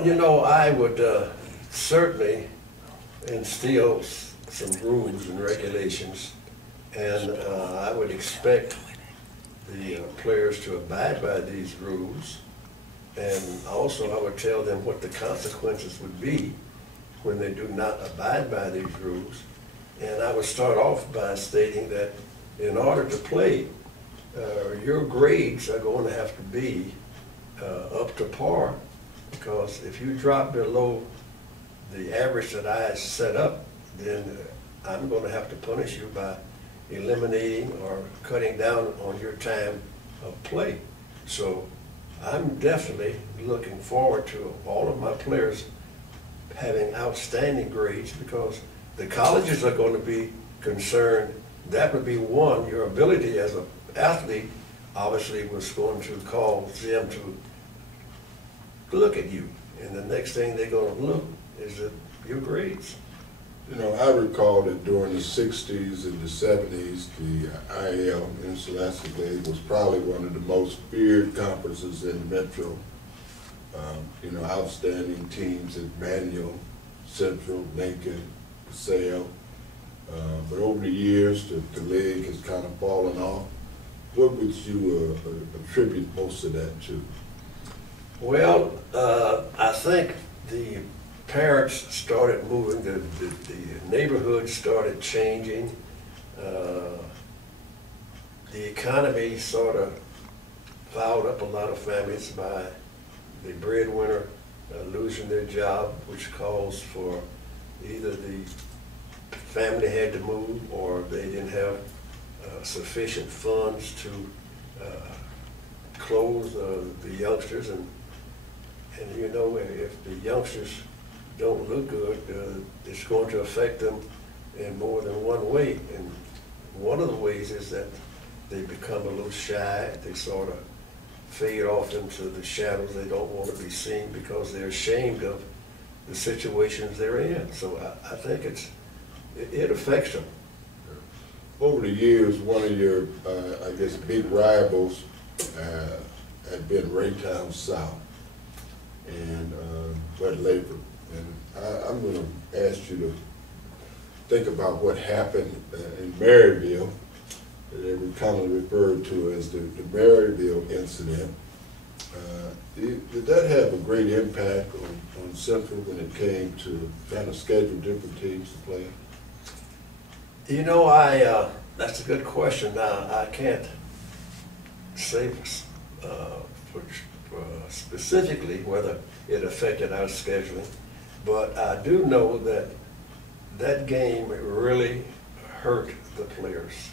Well, you know, I would certainly instill some rules and regulations, and I would expect the players to abide by these rules. And also I would tell them what the consequences would be when they do not abide by these rules. And I would start off by stating that in order to play, your grades are going to have to be up to par, because if you drop below the average that I set up, then I'm going to have to punish you by eliminating or cutting down on your time of play. So I'm definitely looking forward to all of my players having outstanding grades, because the colleges are going to be concerned. That would be one, your ability as an athlete obviously was going to cause them to look at you. And the next thing they're going to look is at your grades. You know, I recall that during the 60s and the 70s, the IAL, Interscholastic League, was probably one of the most feared conferences in the Metro. You know, outstanding teams at Manual, Central, Lincoln, DeSale. But over the years, the league has kind of fallen off. What would you attribute most of that to? Well, I think the parents started moving, the neighborhood started changing, the economy sort of fouled up a lot of families by the breadwinner losing their job, which calls for either the family had to move or they didn't have sufficient funds to clothe the youngsters. And you know, if the youngsters don't look good, it's going to affect them in more than one way. And one of the ways is that they become a little shy. They sort of fade off into the shadows. They don't want to be seen because they're ashamed of the situations they're in. So I think it affects them. Over the years, one of your, I guess, big rivals had been Raytown South and Bud Labor. And I'm going to ask you to think about what happened in Maryville, that they were commonly referred to as the Maryville incident. Did that have a great impact on Central when it came to trying to schedule different teams to play? You know, that's a good question. Now, I can't say specifically whether it affected our scheduling, but I do know that that game really hurt the players.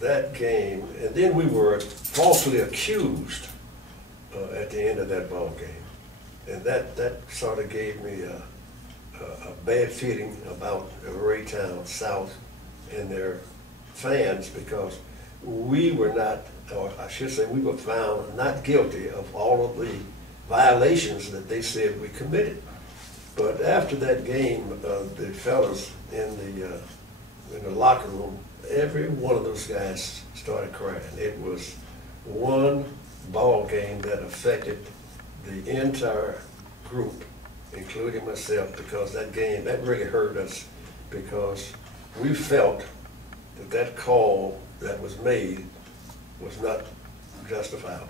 That game, and then we were falsely accused at the end of that ball game, and that sort of gave me a bad feeling about Raytown South and their fans, because we were not, or I should say we were found not guilty of all of the violations that they said we committed. But after that game, the fellas in the locker room, every one of those guys started crying. It was one ball game that affected the entire group, including myself, because that game, that really hurt us, because we felt that that call that was made was not justifiable.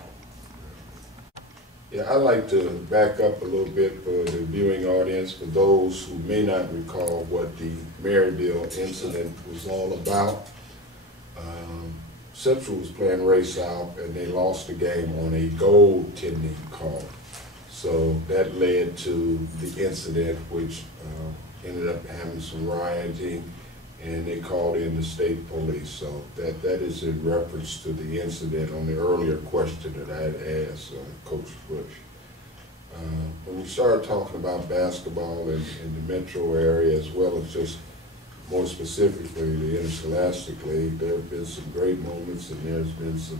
Yeah, I'd like to back up a little bit for the viewing audience, for those who may not recall what the Maryville incident was all about. Central was playing Ray South, and they lost the game on a goaltending call. So that led to the incident, which ended up having some rioting, and they called in the state police. So that is in reference to the incident on the earlier question that I had asked Coach Bush. When we started talking about basketball in the metro area, as well as just more specifically the Interscholastic League, there have been some great moments, and there's been some,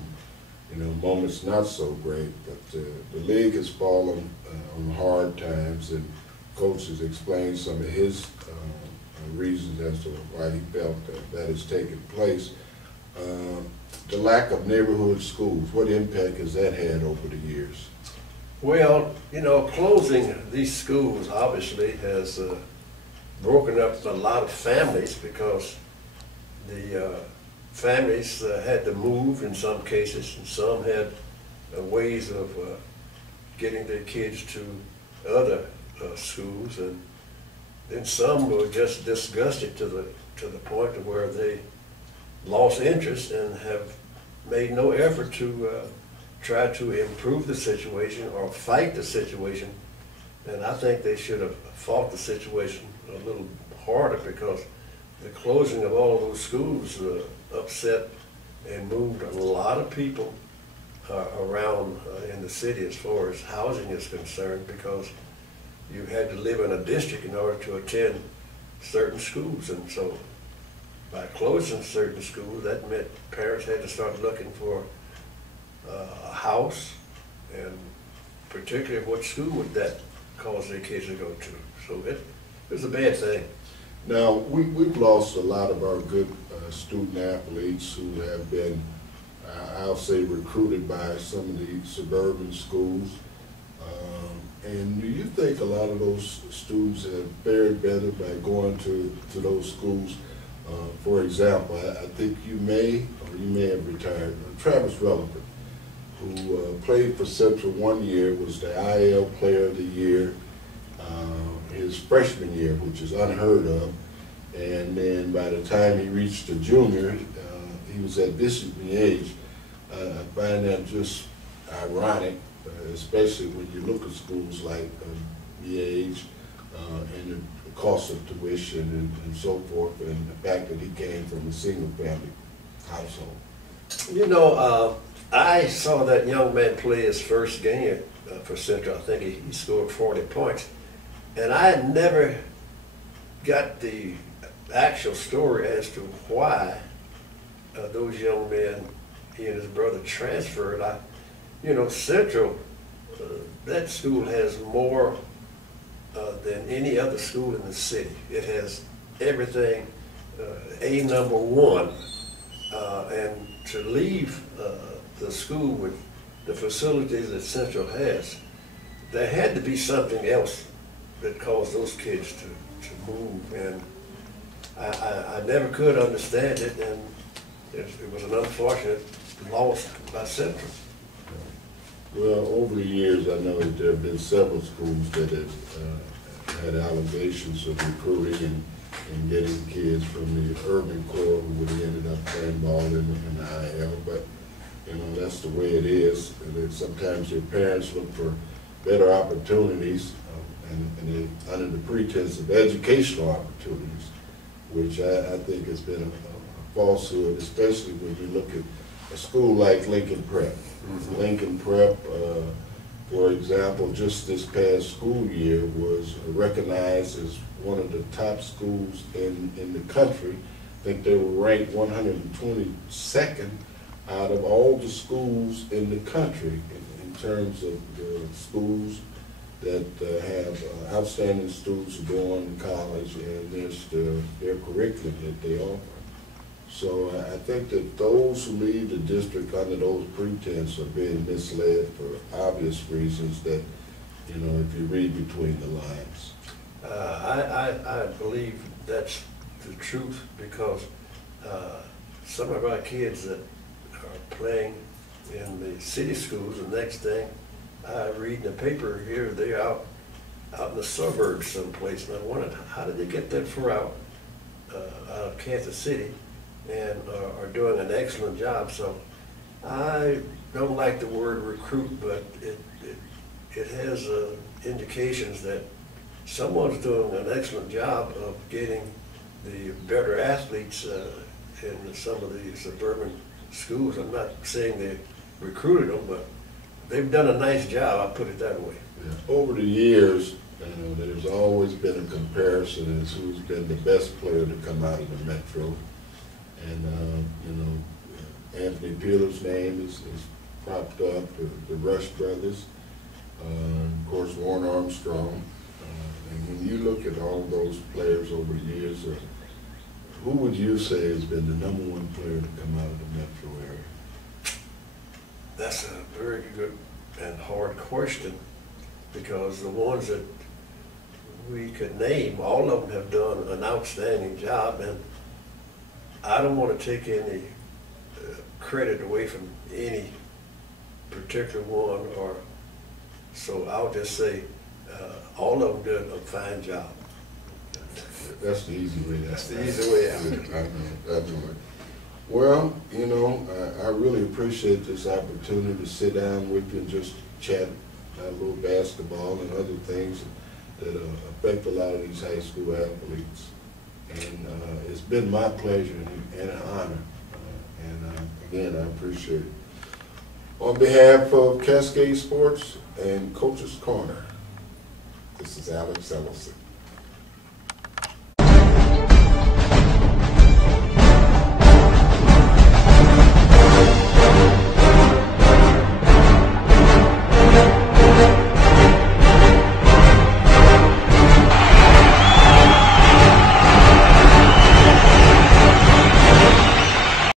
you know, moments not so great. But the league has fallen on hard times, and Coach has explained some of his reasons as to why he felt that has taken place. The lack of neighborhood schools, what impact has that had over the years? Well, you know, closing these schools obviously has broken up a lot of families because the families had to move in some cases, and some had ways of getting their kids to other schools, and then some were just disgusted to the point of where they lost interest and have made no effort to try to improve the situation or fight the situation. And I think they should have fought the situation a little harder, because the closing of all those schools upset and moved a lot of people around in the city as far as housing is concerned, because you had to live in a district in order to attend certain schools. And so by closing certain schools, that meant parents had to start looking for a house, and particularly what school would that cause their kids to go to. So it was a bad thing. Now, we've lost a lot of our good student athletes who have been, I'll say, recruited by some of the suburban schools. And do you think a lot of those students have fared better by going to those schools? For example, I think you may have retired, Travis Relevant, who played for Central one year, was the IL Player of the Year his freshman year, which is unheard of. And then by the time he reached the junior, he was at this age. I find that just ironic, especially when you look at schools like BH and the cost of tuition and so forth, and the fact that he came from a single family household. You know, I saw that young man play his first game for Central. I think he scored 40 points. And I had never got the actual story as to why those young men, he and his brother, transferred. You know, Central, that school has more than any other school in the city. It has everything, A#1, and to leave the school with the facilities that Central has, there had to be something else that caused those kids to move, and I never could understand it, and it was an unfortunate loss by Central. Well, over the years, I know that there have been several schools that have had allegations of recruiting and getting kids from the urban core who would have ended up playing ball in the IL, but you know, that's the way it is. And then sometimes your parents look for better opportunities, and under the pretense of educational opportunities, which I think has been a falsehood, especially when you look at a school like Lincoln Prep. Mm-hmm. Lincoln Prep, for example, just this past school year was recognized as one of the top schools in the country. I think they were ranked 122nd out of all the schools in the country in terms of the schools that have outstanding students who go on to college, and their curriculum that they offer. So I think that those who leave the district under those pretense are being misled for obvious reasons that, you know, if you read between the lines. I believe that's the truth, because some of our kids that are playing in the city schools, the next thing I read in the paper here, they're out in the suburbs someplace, and I wondered, how did they get that far out of Kansas City, and are doing an excellent job. So I don't like the word recruit, but it has indications that someone's doing an excellent job of getting the better athletes in some of the suburban schools. I'm not saying they recruited them, but they've done a nice job, I'll put it that way. Yeah. Over the years, you know, there's always been a comparison as who's been the best player to come out of the Metro. And, you know, Anthony Peeler's name is popped up, the Rush brothers, of course, Warren Armstrong. And when you look at all those players over the years, who would you say has been the #1 player to come out of the Metro area? That's a very good and hard question. because the ones that we could name, all of them have done an outstanding job, and I don't want to take any credit away from any particular one, or so I'll just say all of them did a fine job. That's the easy way. That's the easy way out. I know it. Well, you know, I really appreciate this opportunity to sit down with you and just chat a little basketball and other things that affect a lot of these high school athletes. And it's been my pleasure and an honor. Again, I appreciate it. On behalf of Cascade Sports and Coach's Corner, this is Alex Ellison.